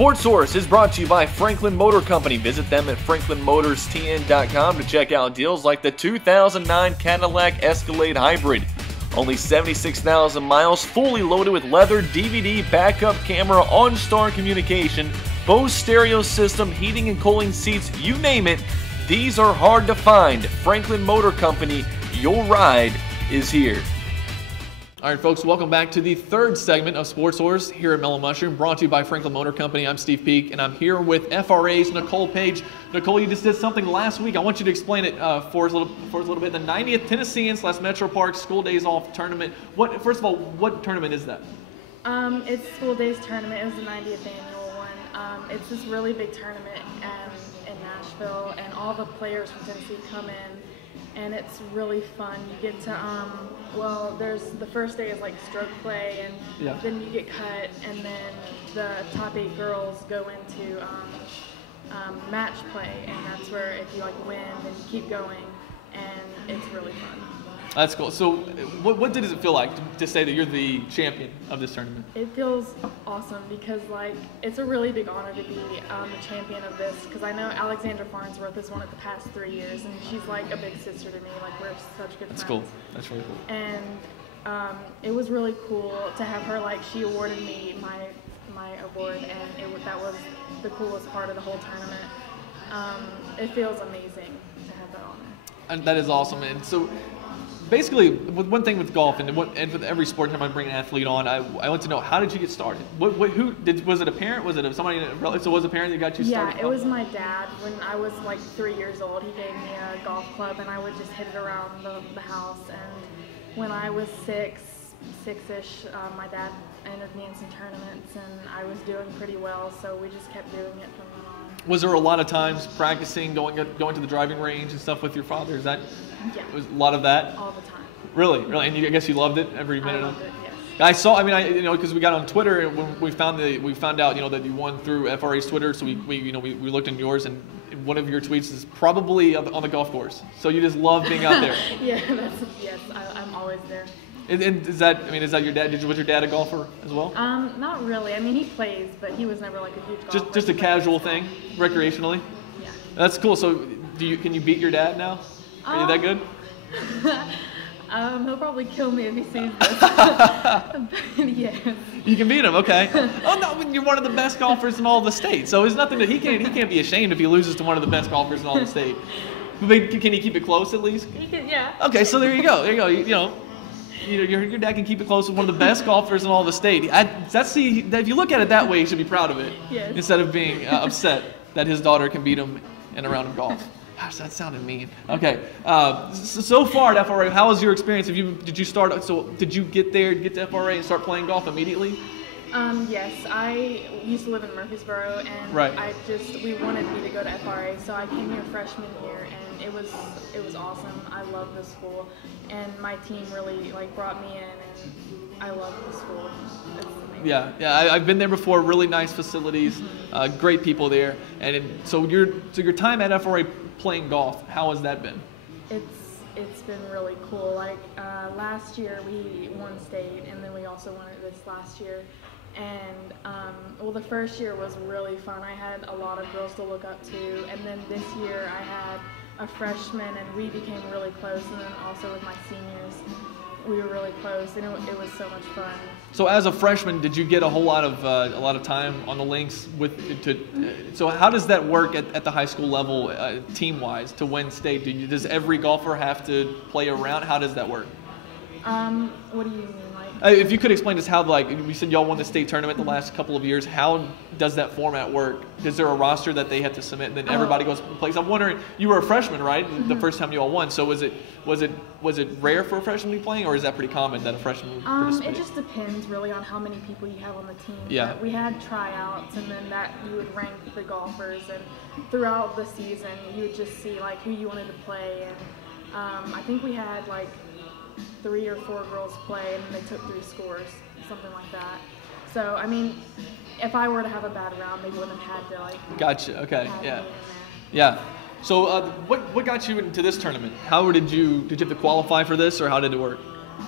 Sports Source is brought to you by Franklin Motor Company. Visit them at franklinmotorstn.com to check out deals like the 2009 Cadillac Escalade Hybrid. Only 76,000 miles, fully loaded with leather, DVD, backup camera, OnStar communication, Bose stereo system, heating and cooling seats, you name it. These are hard to find. Franklin Motor Company, your ride is here. All right, folks, welcome back to the third segment of Sports Source here at Mellow Mushroom, brought to you by Franklin Motor Company. I'm Steve Peak, and I'm here with FRA's Nicole Page. Nicole, you just did something last week. I want you to explain it for us a little bit. The 90th Tennesseans / Metro Park School Days Off tournament. First of all, what tournament is that? It's School Days tournament. It was the 90th annual one. It's this really big tournament in Nashville, and all the players from Tennessee come in, and it's really fun. You get to there's the first day is like stroke play, and then you get cut, and then the top 8 girls go into match play, and that's where if you like win, then you keep going, and it's really fun. That's cool. So what does it feel like to say that you're the champion of this tournament? It feels awesome because it's a really big honor to be the champion of this, because I know Alexandra Farnsworth has won it the past 3 years, and she's like a big sister to me. Like, we're such good friends. That's cool. That's really cool. And it was really cool to have her, she awarded me my award, and that was the coolest part of the whole tournament. It feels amazing to have that honor. And that is awesome. And so basically, one thing with golf and with every sport time I bring an athlete on, I want to know, how did you get started? Was it a parent? Was it somebody? So was it a parent that got you started? Yeah, it was my dad. When I was 3 years old, he gave me a golf club, and I would just hit it around the house. And when I was six-ish, my dad entered me in some tournaments, and I was doing pretty well. So we just kept doing it from then on. Was there a lot of times practicing, going to the driving range and stuff with your father? Is that? Yeah. Was a lot of that? All the time. Really? And I guess you loved it every minute? I loved it, yes. I saw, because we got on Twitter, and when we found out, that you won through FRA's Twitter, so we looked in yours, and one of your tweets is probably on the golf course. So you just love being out there. Yeah, I'm always there. And is that your dad? Was your dad a golfer as well? Not really. He plays, but he was never a huge golfer. Just a casual thing, recreationally? Yeah. That's cool. So can you beat your dad now? Are you that good? He'll probably kill me if he sees this. But yes. You can beat him, okay. Oh no, you're one of the best golfers in all the state. So there's nothing that he can't be ashamed if he loses to one of the best golfers in all the state. But can he keep it close at least? He can, yeah. Okay, so there you go. Your dad can keep it close with one of the best golfers in all the state. If you look at it that way, he should be proud of it. Yes. Instead of being upset that his daughter can beat him in a round of golf. Gosh, that sounded mean. Okay, so far at FRA, how was your experience? Did you get to FRA and start playing golf immediately? Yes, I used to live in Murfreesboro, and right. we wanted me to go to FRA, so I came here freshman year, and it was awesome. I love the school, and my team really brought me in, and I love the school. It's amazing. Yeah, I've been there before. Really nice facilities, great people there, and so your time at FRA playing golf, how has that been? It's been really cool. Last year we won state, and then we also won it this last year. And the first year was really fun. I had a lot of girls to look up to, and then this year I had a freshman, and we became really close. And then also with my seniors, we were really close, and it was so much fun. So as a freshman, did you get a whole lot of time on the links so how does that work at the high school level, team-wise, to win state? Does every golfer have to play around? How does that work? What do you mean? If you could explain to us how, we said y'all won the state tournament the last couple of years, how does that format work? Is there a roster that they have to submit, and then everybody goes and plays? I'm wondering, you were a freshman, right? Mm-hmm. The first time you all won. So was it rare for a freshman to be playing, or is that pretty common that a freshman would participate? It just depends really on how many people you have on the team. Yeah. We had tryouts, and then you would rank the golfers, and throughout the season you would just see who you wanted to play, and I think we had 3 or 4 girls play, and they took 3 scores, something like that. So, if I were to have a bad round, they wouldn't have had to, Gotcha, okay, yeah. Me in there. Yeah. So, what got you into this tournament? How did you have to qualify for this, or how did it work?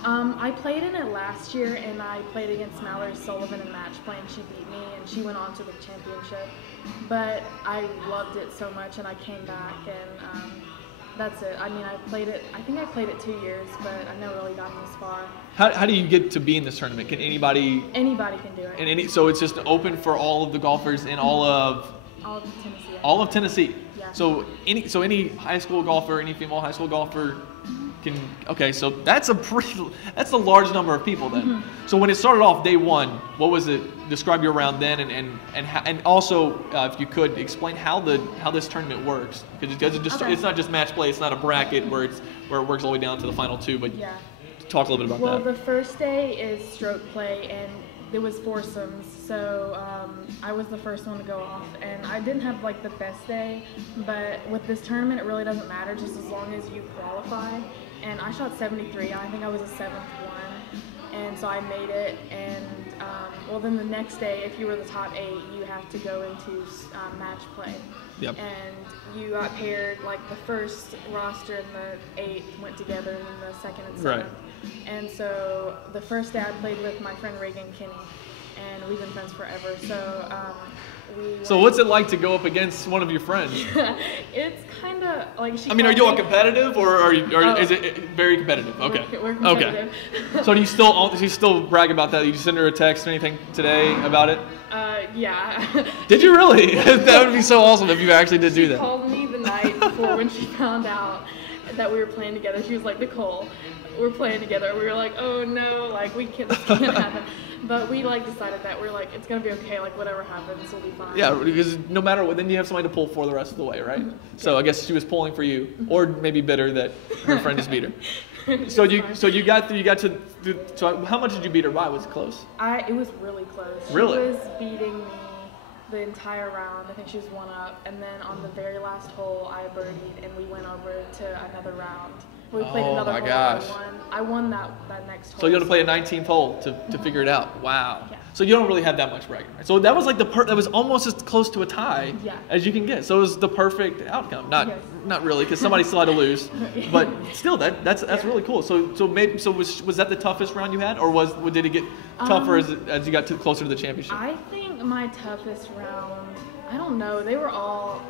I played in it last year, and I played against Mallory Sullivan in match play, and she beat me, and she went on to the championship. But I loved it so much, and I came back, and that's it. I mean, I played it. I think I played it 2 years, but I never really gotten this far. How do you get to be in this tournament? Can anybody? Anybody can do it. And so it's just open for all of the golfers in all of Tennessee. all of Tennessee. Yeah. So any high school golfer, any female high school golfer can. Okay, so that's a large number of people then. Mm-hmm. So when it started off day one, what was it? Describe your round then, and also if you could explain how this tournament works, because it's not just match play. It's not a bracket where it works all the way down to the final two. But Yeah. talk a little bit about that. Well, the first day is stroke play, and it was foursomes, so I was the first one to go off, and I didn't have like the best day, but with this tournament it really doesn't matter, just as long as you qualify. And I shot 73, and I think I was a 7th one, and so I made it. And well, then the next day, if you were the top 8, you have to go into match play. Yep. And you got paired, like the first roster and the 8th went together, and then the second and 7th. Right. And so the first day I played with my friend Reagan Kinney, and we've been friends forever. So what's it like to go up against one of your friends? It's kind of like she. I mean, are you all competitive, or is it very competitive? Okay. We're competitive. Okay. So do you still brag about that? You send her a text or anything today about it? Yeah. Did you really? That would be so awesome if you actually did do that. She called me the night before when she found out that we were playing together. She was like, Nicole, we're playing together. We were like, oh no, like this can't happen. But we like decided that we're like, it's gonna be okay. Like whatever happens, we'll be fine. Yeah, because no matter what, then you have somebody to pull for the rest of the way, right? Mm-hmm. So I guess she was pulling for you, or maybe bitter that her friend just beat her. So you got to. So how much did you beat her by? Was it close? It was really close. Really? She was beating me the entire round. I think she was 1 up, and then on the very last hole, I birdied, and we went over to another round. We played another my hole. gosh. I won that next hole. So you had to play a 19th hole to figure it out. Wow. Yeah. So you don't really have that much bragging, right? So that was like that was almost as close to a tie as you can get. So it was the perfect outcome. Not really, because somebody still had to lose, but still that's really cool. So was that the toughest round you had, or did it get tougher as you got closer to the championship? I think my toughest round, I don't know. They were all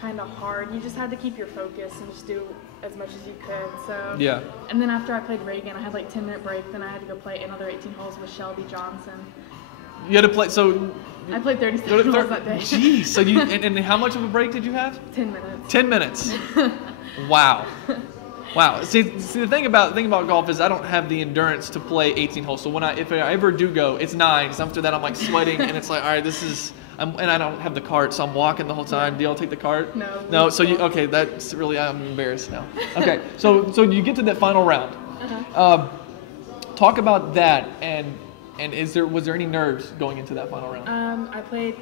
kind of hard. You just had to keep your focus and just do as much as you could. So yeah. And then after I played Reagan, I had like 10-minute break. Then I had to go play another 18 holes with Shelby Johnson. You had to play. So I played 37 holes that day. Jeez. So you and how much of a break did you have? 10 minutes. 10 minutes. Wow. Wow. See, the thing about golf is I don't have the endurance to play 18 holes. So if I ever do go, it's 9. So after that, I'm like sweating, and it's like, all right, this is. And I don't have the cart, so I'm walking the whole time. Do y'all take the cart? No. No. So okay, that's really, I'm embarrassed now. Okay. So you get to that final round. Uh-huh. Talk about that, and was there any nerves going into that final round? I played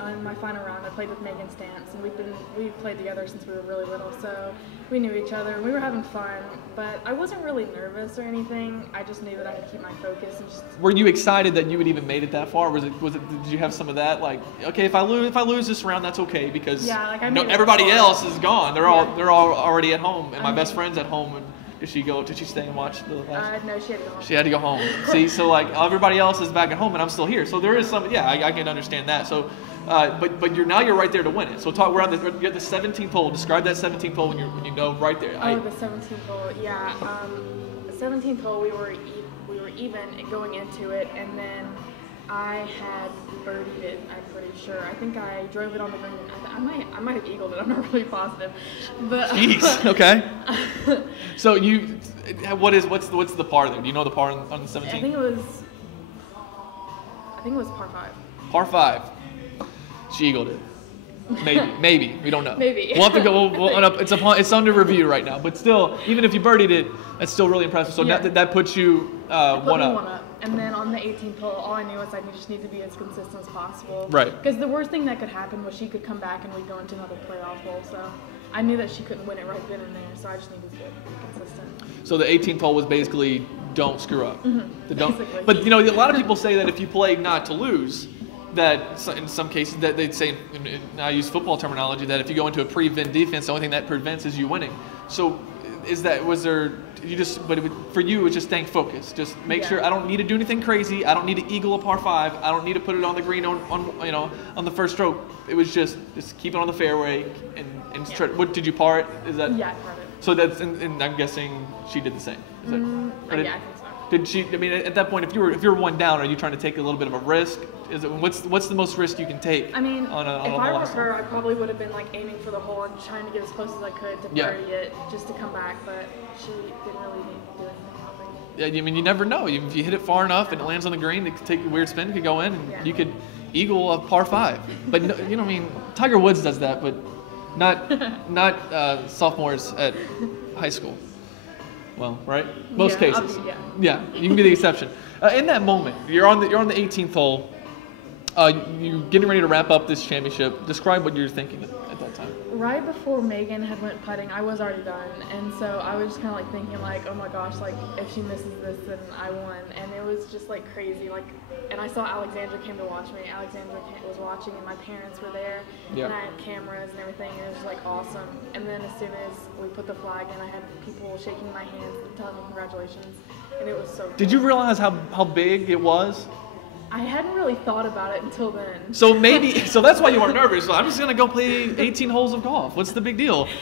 on my final round. I played with Megan Stantz, and we've played together since we were really little, so we knew each other. We were having fun, but I wasn't really nervous or anything. I just knew that I had to keep my focus and just. Were you excited that you had even made it that far? Was it? Did you have some of that? Like, okay, if I lose this round, that's okay, because everybody else is gone. They're all already at home, and my best friend's at home. And did she stay and watch the last? No, she had to go home. She had to go home. See, so like everybody else is back at home, and I'm still here. So there is some. Yeah, I can understand that. So, but you're right there to win it. So you're at the 17th hole. Describe that 17th hole when you know right there. The 17th hole. Yeah. The 17th hole we were even going into it, and then I had birdied it, I'm pretty sure. I think I drove it on the green. I might have eagled it. I'm not really positive. But jeez. Okay. So what's the par there? Do you know the par on the 17th? I think it was par 5. Par 5. She eagled it. Maybe. We don't know. Maybe. We'll have to go. It's under review right now. But still, even if you birdied it, that's still really impressive. So that puts you one up. And then on the 18th hole, all I knew was I just need to be as consistent as possible. Right. Because the worst thing that could happen was she could come back and we'd go into another playoff hole. So I knew that she couldn't win it right then and there. So I just needed to be consistent. So the 18th hole was basically don't screw up. Basically. But a lot of people say that if you play not to lose, that in some cases that they'd say, and I use football terminology, that if you go into a prevent defense, the only thing that prevents is you winning. So was there? You just, but for you, it was just staying focused. Just make sure I don't need to do anything crazy. I don't need to eagle a par 5. I don't need to put it on the green on the first stroke. It was just keep it on the fairway and try. What did you par it? Is that? Yeah, I parred it. So that's, and I'm guessing she did the same. Is that, yeah, I think so. Did she? I mean, at that point, if you're one down, are you trying to take a little bit of a risk? Is it what's the most risk you can take? I mean, on a if I were her, I probably would have been like aiming for the hole and trying to get as close as I could to birdie it just to come back. But she didn't really do anything. Yeah, I mean, you never know. If you hit it far enough and it lands on the green, it could take a weird spin, it could go in, and you could eagle a par 5. But no, I mean, Tiger Woods does that, but not sophomores at high school. Well, right? Most cases. Yeah, you can be the exception. In that moment, you're on the 18th hole. You're getting ready to wrap up this championship. Describe what you're thinking at that time. Right before Megan had went putting, I was already done, and so I was just kind of like thinking like, oh my gosh, like if she misses this, then I won, and it was just like crazy. Like, and I saw Alexandra came to watch me. Alexandra was watching, and my parents were there, and I had cameras and everything, and it was like awesome. And then as soon as we put the flag in, I had people shaking my hands and telling me congratulations, and it was so cool. Did you realize how big it was? I hadn't really thought about it until then. So that's why you weren't nervous. So I'm just gonna go play 18 holes of golf. What's the big deal? Yeah.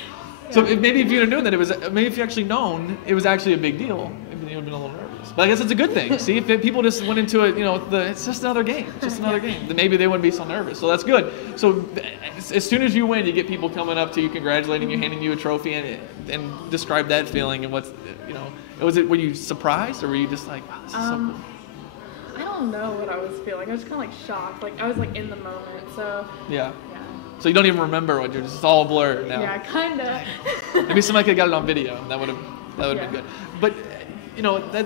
So maybe if you'd have known that maybe if you actually known it was actually a big deal, maybe you would have been a little nervous. But I guess it's a good thing. See, if people just went into it, it's just another game. It's just another game. Then maybe they wouldn't be so nervous. So that's good. So as soon as you win, you get people coming up to you, congratulating you, handing you a trophy, and describe that feeling and were you surprised or were you just like, wow, this is so cool? I don't know what I was feeling. I was kind of like shocked. Like I was like in the moment. So yeah. So you don't even remember what you're just all blurred now. Yeah, kind of. Maybe somebody could have got it on video. That would have been good. But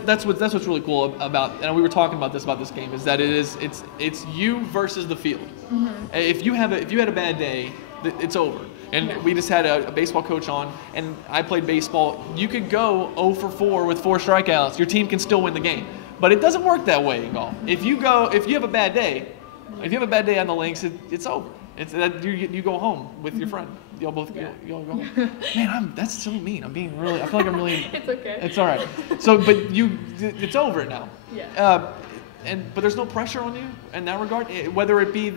that's what's really cool about. And we were talking about this game is that it's you versus the field. Mm-hmm. If you had a bad day, it's over. And we just had a baseball coach on, and I played baseball. You could go 0 for 4 with 4 strikeouts. Your team can still win the game. But it doesn't work that way in golf. If you have a bad day, on the links, it's over. It's that you go home with your friend. Y'all both go home. Man, that's so mean. I feel like I'm really. It's okay. It's all right. So, but it's over now. Yeah. But there's no pressure on you in that regard, whether it be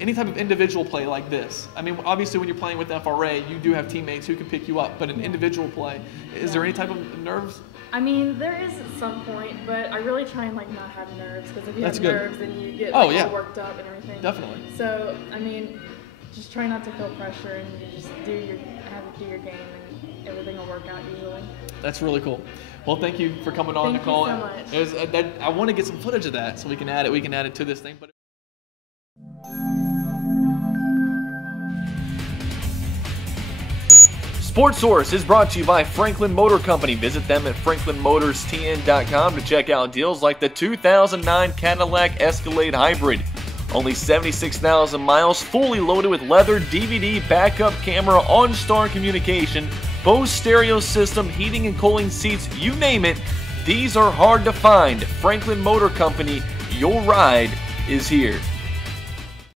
any type of individual play like this. I mean, obviously when you're playing with FRA, you do have teammates who can pick you up, but an individual play, is there any type of nerves? I mean, there is at some point, but I really try and like not have nerves, because if you have nerves, then you get all worked up and everything. Definitely. So, I mean, just try not to feel pressure, and you just have to do your game, and everything will work out usually. That's really cool. Well, thank you for coming on, Nicole. Thank you so much. I want to get some footage of that so we can add it to this thing. But Sports Source is brought to you by Franklin Motor Company. Visit them at franklinmotorstn.com to check out deals like the 2009 Cadillac Escalade Hybrid. Only 76,000 miles, fully loaded with leather, DVD, backup camera, OnStar communication, Bose stereo system, heating and cooling seats, you name it. These are hard to find. Franklin Motor Company, your ride is here.